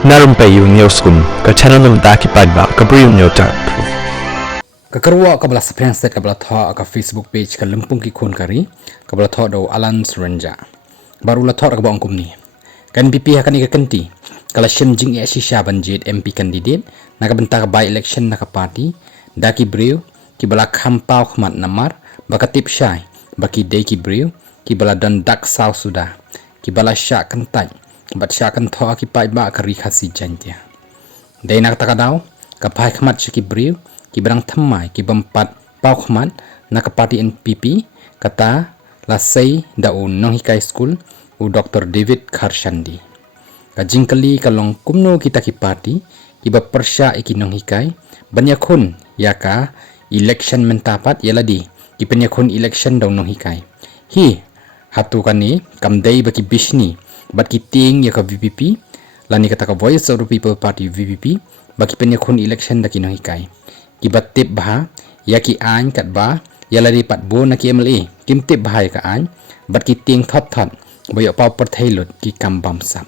Na Rympei U ke channel nabynta ki paidbah ke Bri U Hynñiewtrep. Ke kyrwoh ke belah friendset ke belah tho ke Facebook page ke lempung ki khun kari ke belah tho do alan serenja baru la tho ke bang kum ni kan NPP akan ika kenti kala shem jing ya shisha banjit MP candidate na ka benta ke by election na ka party daki Bri U ki belah khampaw khmat namar bakatip shai baki day ki Bri U ki belah dan dak sau sudah ki belah syak kentai bat syak kan tho ki paidbah ke Khasi jantia day nak takadaw ka pai khmat ki Bri U ki berang thamai ki bempat pau khmat na ka party NPP kata lasei da u nong hikai school u Dr. David Kyrshan di ka jingkali kalong kumno kita ki party ki bersya iki nong hikai banyakun yaka election mentapat yaladi ki penyakun election daw nong hikai hi hatu kani kamdei baki bishni bat ki ting ya ka VPP lani kata ka voice of the people party VPP baki penyakun election da ki nong hikai kibat tip bah ya ki an kat ba ya lari pat bo na ki MLA kim tip bah ka an bat ki ting thot thot boyo pau per thailut ki kam bam sam